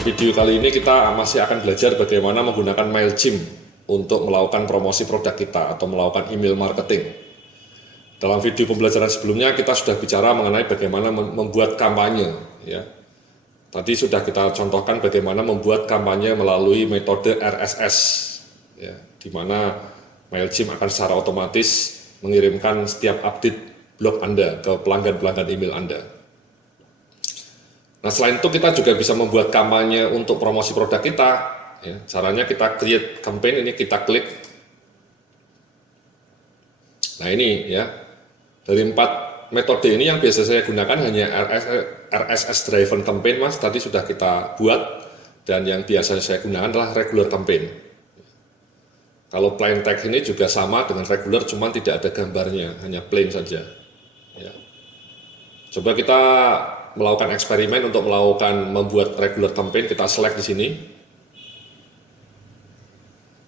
Dalam video kali ini kita masih akan belajar bagaimana menggunakan MailChimp untuk melakukan promosi produk kita atau melakukan email marketing. Dalam video pembelajaran sebelumnya kita sudah bicara mengenai bagaimana membuat kampanye. Ya. Tadi sudah kita contohkan bagaimana membuat kampanye melalui metode RSS, ya, di mana MailChimp akan secara otomatis mengirimkan setiap update blog Anda ke pelanggan-pelanggan email Anda. Nah, selain itu kita juga bisa membuat kampanye untuk promosi produk kita. Ya, caranya kita create campaign, ini kita klik. Nah ini ya, dari 4 metode ini yang biasa saya gunakan hanya RSS driven campaign, Mas. Tadi sudah kita buat, dan yang biasa saya gunakan adalah regular campaign. Kalau plain text ini juga sama dengan regular, cuma tidak ada gambarnya, hanya plain saja. Ya. Coba kita melakukan eksperimen untuk membuat regular campaign. Kita select di sini,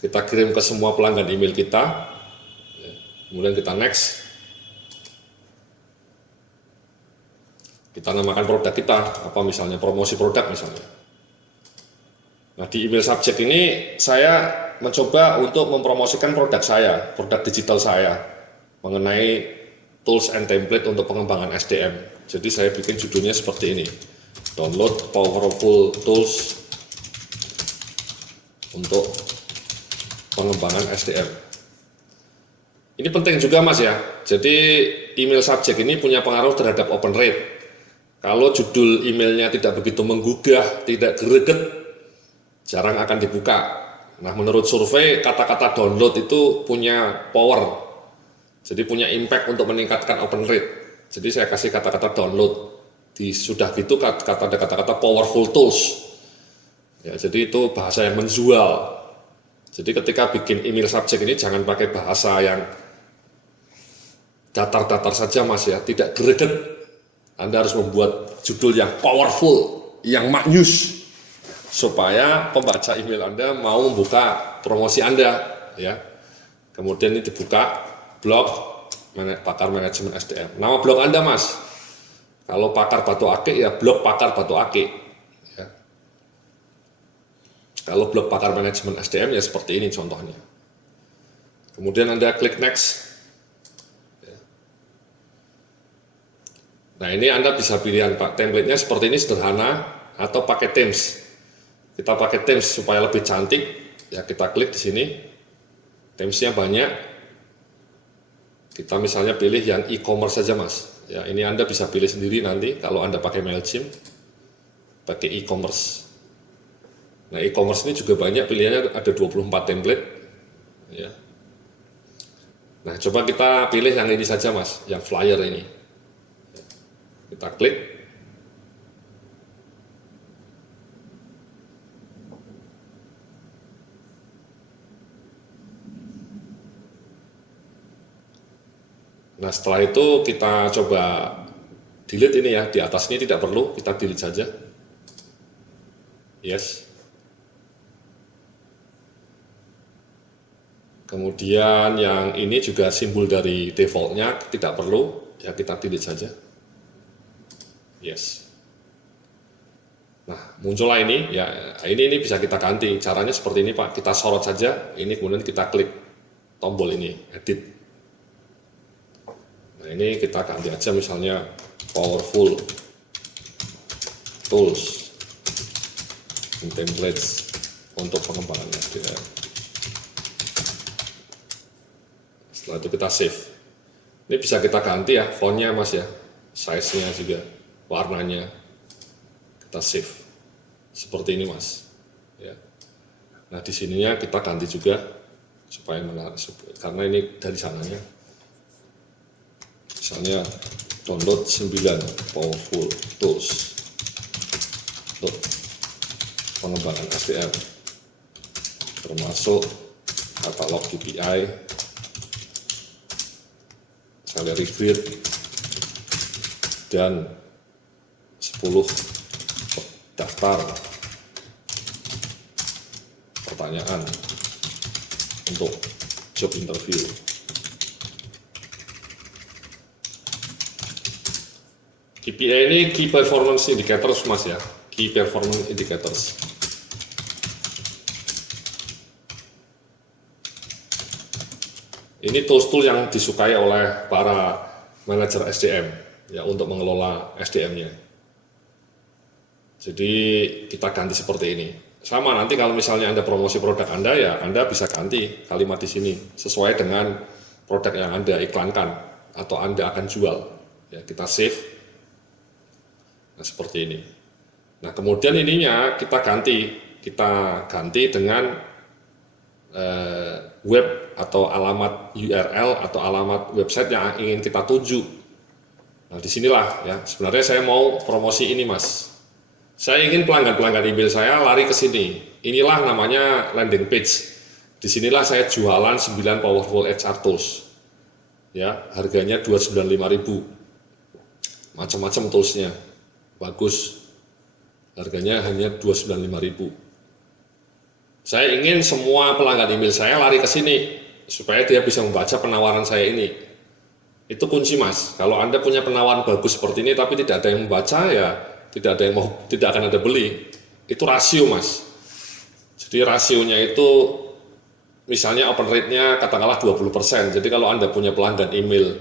kita kirim ke semua pelanggan email kita, kemudian kita next, kita namakan produk kita apa, misalnya promosi produk misalnya. Nah, di email subject ini saya mencoba untuk mempromosikan produk saya, produk digital saya, mengenai tools and template untuk pengembangan SDM. Jadi saya bikin judulnya seperti ini, download powerful tools untuk pengembangan SDM. Ini penting juga, Mas, ya. Jadi email subject ini punya pengaruh terhadap open rate. Kalau judul emailnya tidak begitu menggugah, tidak greget, jarang akan dibuka. Nah, menurut survei kata-kata download itu punya power, jadi punya impact untuk meningkatkan open rate. Jadi saya kasih kata-kata download, sudah gitu ada kata-kata powerful tools. Ya, jadi itu bahasa yang menjual. Jadi ketika bikin email subject ini jangan pakai bahasa yang datar-datar saja, Mas, ya, tidak greget. Anda harus membuat judul yang powerful, yang maknyus, supaya pembaca email Anda mau membuka promosi Anda, ya. Kemudian ini dibuka blog pakar manajemen SDM. Nama blog Anda, Mas. Kalau Pakar Batu Akik, ya blog Pakar Batu Akik. Ya. Kalau blog Pakar Manajemen SDM, ya seperti ini contohnya. Kemudian Anda klik next. Ya. Nah, ini Anda bisa pilihan, Pak. Template-nya seperti ini, sederhana, atau pakai themes. Kita pakai themes supaya lebih cantik. Ya, kita klik di sini. Themesnya banyak. Kita misalnya pilih yang e-commerce saja, Mas. Ya, ini Anda bisa pilih sendiri nanti kalau Anda pakai MailChimp, pakai e-commerce. Nah, e-commerce ini juga banyak pilihannya, ada 24 template. Ya. Nah, coba kita pilih yang ini saja, Mas, yang flyer ini. Kita klik. Nah, setelah itu kita coba delete ini ya, di atas ini tidak perlu, kita delete saja. Yes. Kemudian yang ini juga simbol dari defaultnya tidak perlu, ya kita delete saja. Yes. Nah, muncullah ini, ya ini bisa kita ganti. Caranya seperti ini, Pak. Kita sorot saja, ini kemudian kita klik tombol ini, edit. Nah, ini kita ganti aja misalnya powerful tools and templates untuk pengembangan SDM. Setelah itu kita save. Ini bisa kita ganti ya, fontnya, Mas, ya, size-nya juga, warnanya. Kita save seperti ini, Mas. Ya. Nah, di sininya kita ganti juga supaya menarik, karena ini dari sananya. Misalnya download 9 powerful tools untuk pengembangan SDM, termasuk katalog KPI, salary grid, dan 10 daftar pertanyaan untuk job interview. KPI ini Key Performance Indicators, Mas, ya. Key Performance Indicators. Ini tools-tool yang disukai oleh para manajer SDM ya untuk mengelola SDM-nya. Jadi kita ganti seperti ini. Sama nanti kalau misalnya Anda promosi produk Anda, ya Anda bisa ganti kalimat di sini sesuai dengan produk yang Anda iklankan atau Anda akan jual. Ya, kita save. Nah, seperti ini. Nah, kemudian ininya kita ganti dengan web atau alamat URL atau alamat website yang ingin kita tuju. Nah, disinilah ya sebenarnya saya mau promosi ini, Mas. Saya ingin pelanggan-pelanggan email saya lari ke sini. Inilah namanya landing page. Disinilah saya jualan 9 powerful HR tools. Ya, harganya 295.000. Macam-macam toolsnya. Bagus. Harganya hanya 295.000. Saya ingin semua pelanggan email saya lari ke sini supaya dia bisa membaca penawaran saya ini. Itu kunci, Mas. Kalau Anda punya penawaran bagus seperti ini tapi tidak ada yang membaca, ya tidak akan ada beli. Itu rasio, Mas. Jadi rasionya itu misalnya open rate-nya katakanlah 20%. Jadi kalau Anda punya pelanggan email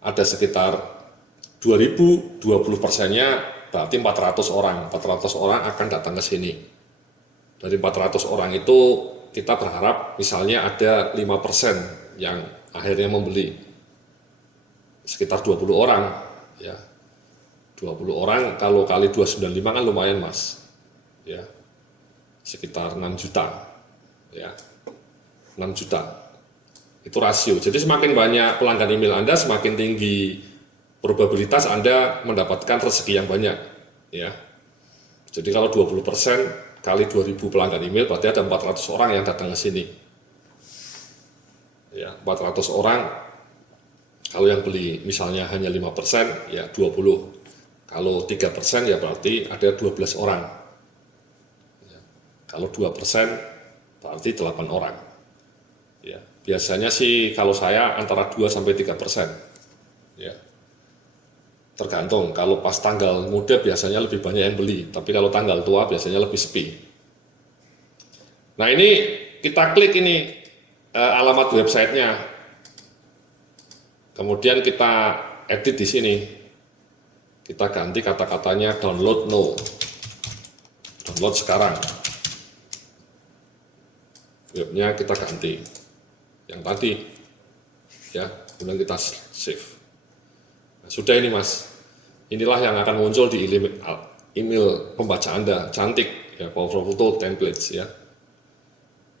ada sekitar 2.000, 20%-nya berarti 400 orang. 400 orang akan datang ke sini. Dari 400 orang itu kita berharap misalnya ada 5% yang akhirnya membeli. Sekitar 20 orang ya. 20 orang kalau kali 295 kan lumayan, Mas. Ya. Sekitar 6 juta. Ya. 6 juta. Itu rasio. Jadi semakin banyak pelanggan email Anda, semakin tinggi probabilitas Anda mendapatkan rezeki yang banyak, ya. Jadi kalau 20% kali 2.000 pelanggan email berarti ada 400 orang yang datang ke sini. Ya, 400 orang kalau yang beli misalnya hanya 5%, ya 20. Kalau 3% ya berarti ada 12 orang. Ya, kalau 2% berarti 8 orang. Ya, biasanya sih kalau saya antara 2 sampai 3%. Ya. Tergantung, kalau pas tanggal muda biasanya lebih banyak yang beli, tapi kalau tanggal tua biasanya lebih sepi. Nah, ini kita klik ini alamat websitenya, kemudian kita edit di sini, kita ganti kata-katanya download now, download sekarang. Webnya kita ganti, yang tadi, ya, kemudian kita save. Nah, sudah ini, Mas, inilah yang akan muncul di email pembaca Anda, cantik ya, powerful tool templates ya.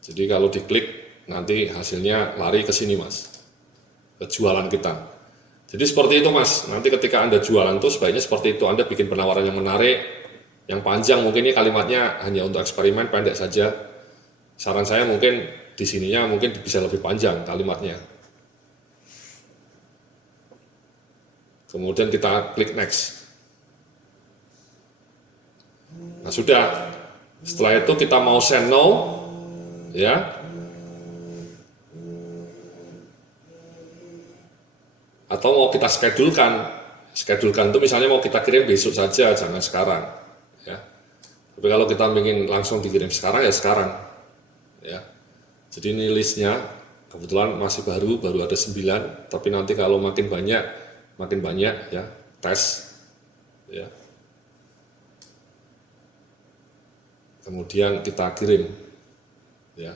Jadi kalau diklik nanti hasilnya lari ke sini, Mas, ke jualan kita. Jadi seperti itu, Mas, nanti ketika Anda jualan tuh sebaiknya seperti itu. Anda bikin penawaran yang menarik, yang panjang, mungkin ini kalimatnya hanya untuk eksperimen, pendek saja. Saran saya mungkin di sininya mungkin bisa lebih panjang kalimatnya. Kemudian kita klik next. Nah, sudah. Setelah itu kita mau send no, ya. Atau mau kita schedulekan. Schedulekan itu misalnya mau kita kirim besok saja, jangan sekarang, ya. Tapi kalau kita ingin langsung dikirim sekarang, ya sekarang, ya. Jadi ini listnya kebetulan masih baru ada 9, tapi nanti kalau makin banyak ya tes ya, kemudian kita kirim ya,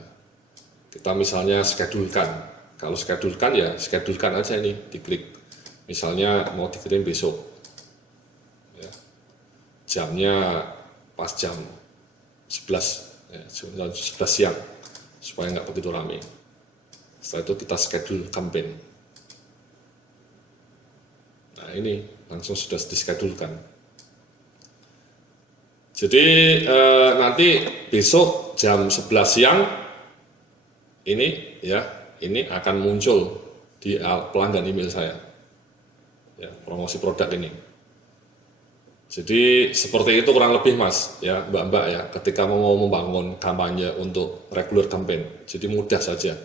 kita misalnya schedulekan. Kalau schedulekan ya schedulekan aja, ini diklik misalnya mau dikirim besok ya, jamnya pas jam 11 ya, 11 siang supaya nggak begitu ramai. Setelah itu kita schedule campaign. Nah, ini langsung sudah dischedulekan. Jadi nanti besok jam 11 siang ini ya, ini akan muncul di pelanggan email saya. Ya, promosi produk ini. Jadi seperti itu kurang lebih, Mas, ya, Mbak-mbak ya, ketika mau membangun kampanye untuk regular campaign. Jadi mudah saja.